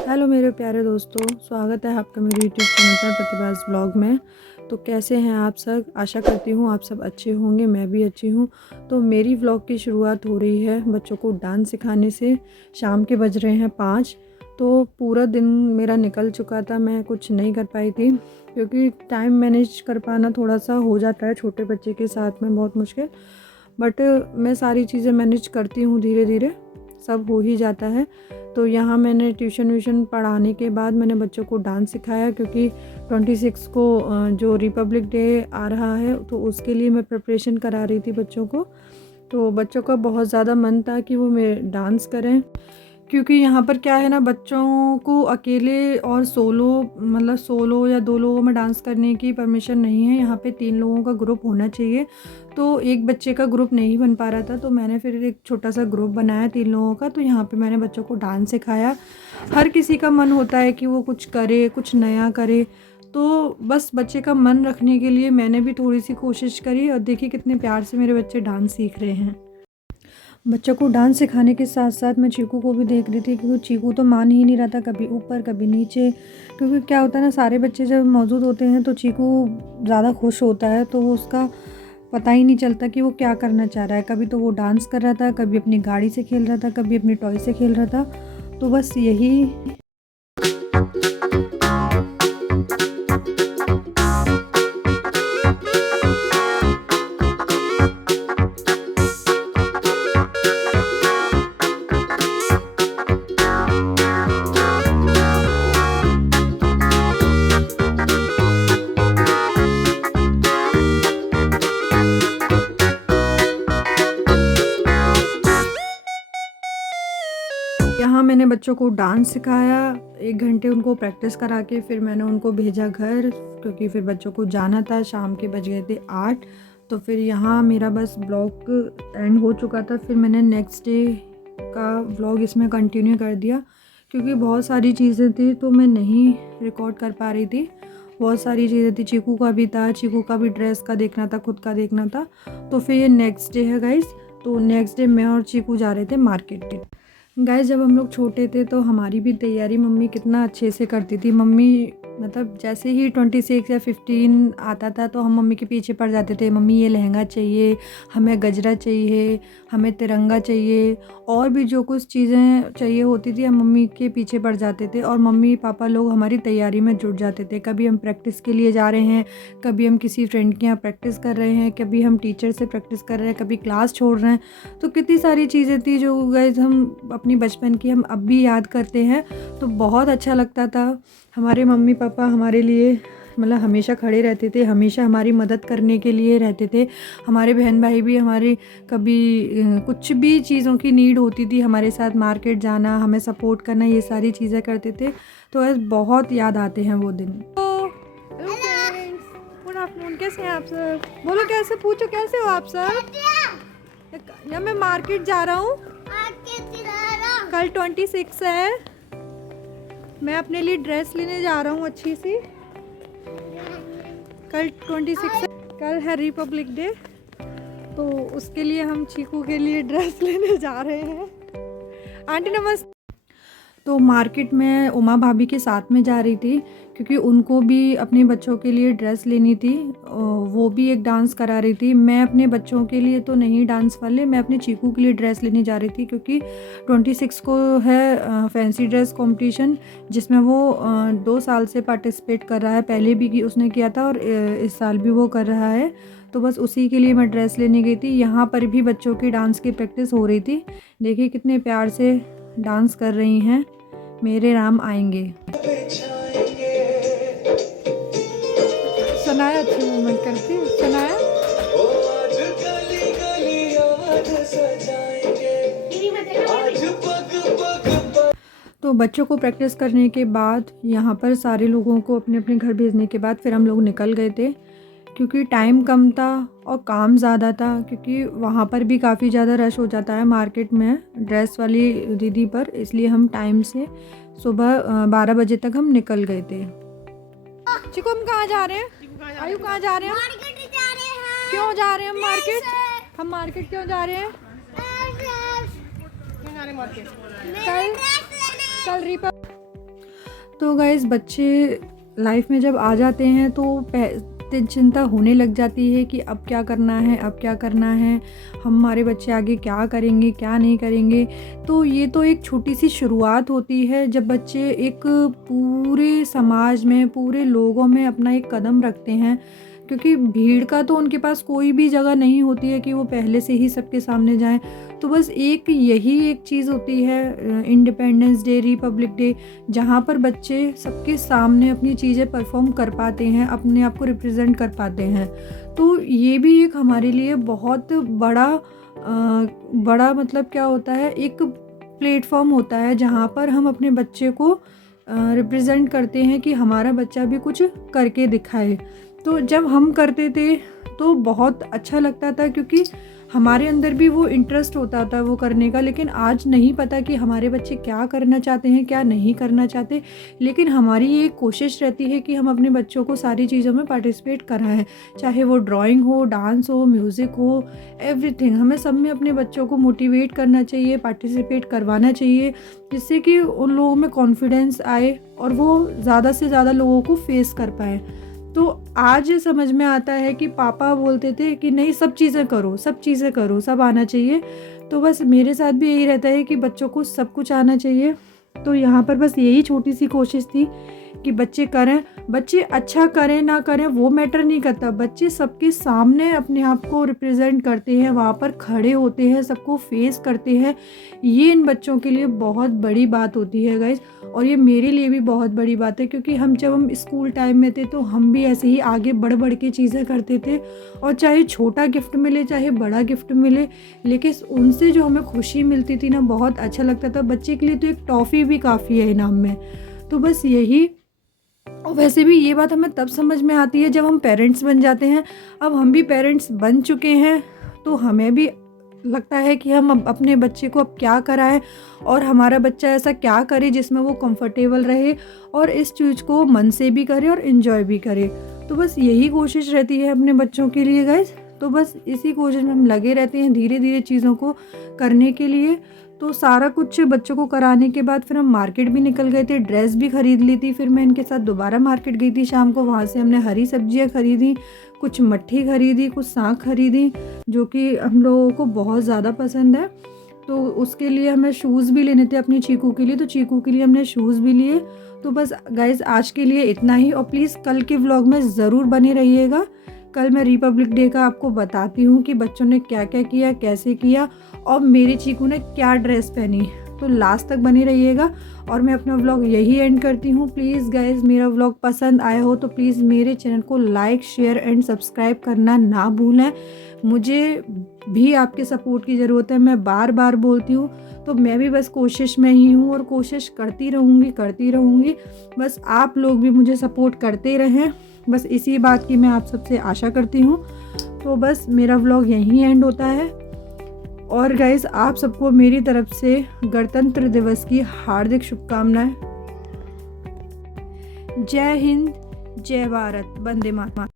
Hello मेरे प्यारे दोस्तों, स्वागत है आपका मेरे यूट्यूब चैनल पर प्रतिभास ब्लॉग में। तो कैसे हैं आप सब? आशा करती हूँ आप सब अच्छे होंगे, मैं भी अच्छी हूँ। तो मेरी व्लॉग की शुरुआत हो रही है बच्चों को डांस सिखाने से। शाम के बज रहे हैं 5। तो पूरा दिन मेरा निकल चुका था, मैं कुछ नहीं कर पाई थी क्योंकि टाइम मैनेज कर पाना थोड़ा सा हो जाता है छोटे बच्चे के साथ में, बहुत मुश्किल। बट मैं सारी चीज़ें मैनेज करती हूँ, धीरे धीरे सब हो ही जाता है। तो यहाँ मैंने ट्यूशन पढ़ाने के बाद मैंने बच्चों को डांस सिखाया, क्योंकि 26 को जो रिपब्लिक डे आ रहा है तो उसके लिए मैं प्रिपरेशन करा रही थी बच्चों को। तो बच्चों का बहुत ज़्यादा मन था कि वो मेरे डांस करें, क्योंकि यहाँ पर क्या है ना, बच्चों को अकेले और सोलो या 2 लोगों में डांस करने की परमिशन नहीं है। यहाँ पे 3 लोगों का ग्रुप होना चाहिए। तो एक बच्चे का ग्रुप नहीं बन पा रहा था, तो मैंने फिर एक छोटा सा ग्रुप बनाया 3 लोगों का। तो यहाँ पे मैंने बच्चों को डांस सिखाया। हर किसी का मन होता है कि वो कुछ करे, कुछ नया करे। तो बस बच्चे का मन रखने के लिए मैंने भी थोड़ी सी कोशिश करी, और देखिए कितने प्यार से मेरे बच्चे डांस सीख रहे हैं। बच्चों को डांस सिखाने के साथ साथ मैं चीकू को भी देख रही थी, क्योंकि चीकू तो मान ही नहीं रहा था, कभी ऊपर कभी नीचे। क्योंकि क्या होता है ना, सारे बच्चे जब मौजूद होते हैं तो चीकू ज़्यादा खुश होता है, तो वो उसका पता ही नहीं चलता कि वो क्या करना चाह रहा है। कभी तो वो डांस कर रहा था, कभी अपनी गाड़ी से खेल रहा था, कभी अपनी टॉय से खेल रहा था। तो बस यही यहाँ मैंने बच्चों को डांस सिखाया। 1 घंटे उनको प्रैक्टिस करा के फिर मैंने उनको भेजा घर, क्योंकि फिर बच्चों को जाना था। शाम के बज गए थे 8। तो फिर यहाँ मेरा बस ब्लॉग एंड हो चुका था। फिर मैंने नेक्स्ट डे का व्लॉग इसमें कंटिन्यू कर दिया, क्योंकि बहुत सारी चीज़ें थी तो मैं नहीं रिकॉर्ड कर पा रही थी। बहुत सारी चीज़ें थी, चीकू का भी था, चीकू का भी ड्रेस का देखना था, खुद का देखना था। तो फिर ये नेक्स्ट डे है गाइस। तो नेक्स्ट डे मैं और चीकू जा रहे थे मार्केट। गाइस, जब हम लोग छोटे थे तो हमारी भी तैयारी मम्मी कितना अच्छे से करती थी। मम्मी मतलब जैसे ही 26 या 15 आता था तो हम मम्मी के पीछे पड़ जाते थे। मम्मी ये लहंगा चाहिए, हमें गजरा चाहिए, हमें तिरंगा चाहिए, और भी जो कुछ चीज़ें चाहिए होती थी हम मम्मी के पीछे पड़ जाते थे। और मम्मी पापा लोग हमारी तैयारी में जुट जाते थे। कभी हम प्रैक्टिस के लिए जा रहे हैं, कभी हम किसी फ्रेंड के यहाँ प्रैक्टिस कर रहे हैं, कभी हम टीचर से प्रैक्टिस कर रहे हैं, कभी क्लास छोड़ रहे हैं। तो कितनी सारी चीज़ें थी जो गाइस हम अपनी बचपन की हम अब भी याद करते हैं। तो बहुत अच्छा लगता था। हमारे मम्मी पापा हमारे लिए मतलब हमेशा खड़े रहते थे, हमेशा हमारी मदद करने के लिए रहते थे। हमारे बहन भाई भी हमारे कभी कुछ भी चीज़ों की नीड होती थी, हमारे साथ मार्केट जाना, हमें सपोर्ट करना, ये सारी चीज़ें करते थे। तो ऐसे बहुत याद आते हैं वो दिन। गुड आफ्टरनून, कैसे हैं आप सब? बोलो कैसे, पूछो कैसे हो आप सब? या मैं मार्केट जा रहा हूँ, कल 26 है। मैं अपने लिए ड्रेस लेने जा रहा हूँ अच्छी सी। कल 26 है, कल है रिपब्लिक डे, तो उसके लिए हम चीकू के लिए ड्रेस लेने जा रहे हैं। आंटी नमस्ते। तो मार्केट में उमा भाभी के साथ में जा रही थी, क्योंकि उनको भी अपने बच्चों के लिए ड्रेस लेनी थी। वो भी एक डांस करा रही थी। मैं अपने बच्चों के लिए तो नहीं डांस वाले, मैं अपने चीकू के लिए ड्रेस लेने जा रही थी, क्योंकि 26 को है फैंसी ड्रेस कंपटीशन, जिसमें वो 2 साल से पार्टिसिपेट कर रहा है। पहले भी उसने किया था और इस साल भी वो कर रहा है। तो बस उसी के लिए मैं ड्रेस लेने गई थी। यहाँ पर भी बच्चों की डांस की प्रैक्टिस हो रही थी। देखिए कितने प्यार से डांस कर रही हैं। मेरे राम आएंगे, सुनाया, अच्छी मूवमेंट करती, सुनाया। तो बच्चों को प्रैक्टिस करने के बाद यहाँ पर सारे लोगों को अपने अपने घर भेजने के बाद फिर हम लोग निकल गए थे, क्योंकि टाइम कम था और काम ज़्यादा था। क्योंकि वहाँ पर भी काफ़ी ज़्यादा रश हो जाता है मार्केट में ड्रेस वाली दीदी पर, इसलिए हम टाइम से सुबह 12 बजे तक हम निकल गए थे। चिको, हम कहाँ जा रहे हैं? आयु कहाँ जा रहे हैं? मार्केट जा रहे हैं। क्यों जा रहे हैं हम मार्केट? हम मार्केट क्यों जा रहे हैं? क्यों जा रहे हैं मार्केट? कल रिपब्लिक तो गाइस बच्चे लाइफ में जब आ जाते हैं तो चिंता होने लग जाती है कि अब क्या करना है, अब क्या करना है, हमारे बच्चे आगे क्या करेंगे, क्या नहीं करेंगे। तो ये तो एक छोटी सी शुरुआत होती है जब बच्चे एक पूरे समाज में, पूरे लोगों में अपना एक कदम रखते हैं, क्योंकि भीड़ का तो उनके पास कोई भी जगह नहीं होती है कि वो पहले से ही सबके सामने जाएं। तो बस यही एक चीज़ होती है इंडिपेंडेंस डे, रिपब्लिक डे, जहाँ पर बच्चे सबके सामने अपनी चीज़ें परफॉर्म कर पाते हैं, अपने आप को रिप्रेजेंट कर पाते हैं। तो ये भी एक हमारे लिए बहुत बड़ा मतलब क्या होता है, एक प्लेटफॉर्म होता है जहाँ पर हम अपने बच्चे को रिप्रेजेंट करते हैं कि हमारा बच्चा भी कुछ करके दिखाए। तो जब हम करते थे तो बहुत अच्छा लगता था, क्योंकि हमारे अंदर भी वो इंटरेस्ट होता था वो करने का। लेकिन आज नहीं पता कि हमारे बच्चे क्या करना चाहते हैं, क्या नहीं करना चाहते। लेकिन हमारी ये कोशिश रहती है कि हम अपने बच्चों को सारी चीज़ों में पार्टिसिपेट कराएं, चाहे वो ड्राइंग हो, डांस हो, म्यूज़िक हो, एवरीथिंग। हमें सब में अपने बच्चों को मोटिवेट करना चाहिए, पार्टिसिपेट करवाना चाहिए, जिससे कि उन लोगों में कॉन्फिडेंस आए और वो ज़्यादा से ज़्यादा लोगों को फेस कर पाए। तो आज समझ में आता है कि पापा बोलते थे कि नहीं, सब चीज़ें करो, सब चीज़ें करो, सब आना चाहिए। तो बस मेरे साथ भी यही रहता है कि बच्चों को सब कुछ आना चाहिए। तो यहाँ पर बस यही छोटी सी कोशिश थी कि बच्चे करें, बच्चे अच्छा करें ना करें वो मैटर नहीं करता, बच्चे सबके सामने अपने आप को रिप्रेजेंट करते हैं, वहाँ पर खड़े होते हैं, सबको फेस करते हैं। ये इन बच्चों के लिए बहुत बड़ी बात होती है गाइज, और ये मेरे लिए भी बहुत बड़ी बात है, क्योंकि जब हम स्कूल टाइम में थे तो हम भी ऐसे ही आगे बढ़ के चीज़ें करते थे, और चाहे छोटा गिफ्ट मिले चाहे बड़ा गिफ्ट मिले, लेकिन उनसे जो हमें खुशी मिलती थी ना, बहुत अच्छा लगता था। बच्चे के लिए तो एक टॉफ़ी भी काफ़ी है इनाम में। तो बस यही। और वैसे भी ये बात हमें तब समझ में आती है जब हम पेरेंट्स बन जाते हैं। अब हम भी पेरेंट्स बन चुके हैं तो हमें भी लगता है कि हम अब अपने बच्चे को अब क्या कराएं, और हमारा बच्चा ऐसा क्या करे जिसमें वो कंफर्टेबल रहे और इस चीज़ को मन से भी करे और इन्जॉय भी करे। तो बस यही कोशिश रहती है अपने बच्चों के लिए गाइस। तो बस इसी कोशिश में हम लगे रहते हैं धीरे धीरे चीज़ों को करने के लिए। तो सारा कुछ बच्चों को कराने के बाद फिर हम मार्केट भी निकल गए थे, ड्रेस भी ख़रीद ली थी। फिर मैं इनके साथ दोबारा मार्केट गई थी शाम को, वहाँ से हमने हरी सब्जियाँ ख़रीदी, कुछ मट्ठी ख़रीदी, कुछ साग ख़रीदी, जो कि हम लोगों को बहुत ज़्यादा पसंद है। तो उसके लिए हमें शूज़ भी लेने थे अपनी चीकू के लिए, तो चीकू के लिए हमने शूज़ भी लिए। तो बस गाइज़ आज के लिए इतना ही, और प्लीज़ कल के व्लॉग में ज़रूर बने रहिएगा। कल मैं रिपब्लिक डे का आपको बताती हूँ कि बच्चों ने क्या क्या किया, कैसे किया, और मेरे चीकू ने क्या ड्रेस पहनी। तो लास्ट तक बने रहिएगा, और मैं अपना व्लॉग यही एंड करती हूँ। प्लीज़ गाइज़ मेरा व्लॉग पसंद आया हो तो प्लीज़ मेरे चैनल को लाइक, शेयर एंड सब्सक्राइब करना ना भूलें। मुझे भी आपके सपोर्ट की ज़रूरत है, मैं बार बार बोलती हूँ। तो मैं भी बस कोशिश में ही हूँ और कोशिश करती रहूँगी। बस आप लोग भी मुझे सपोर्ट करते रहें, बस इसी बात की मैं आप सबसे आशा करती हूँ। तो बस मेरा व्लॉग यहीं एंड होता है। और गाइज़ आप सबको मेरी तरफ से गणतंत्र दिवस की हार्दिक शुभकामनाएं। जय हिंद, जय भारत, वंदे मातरम।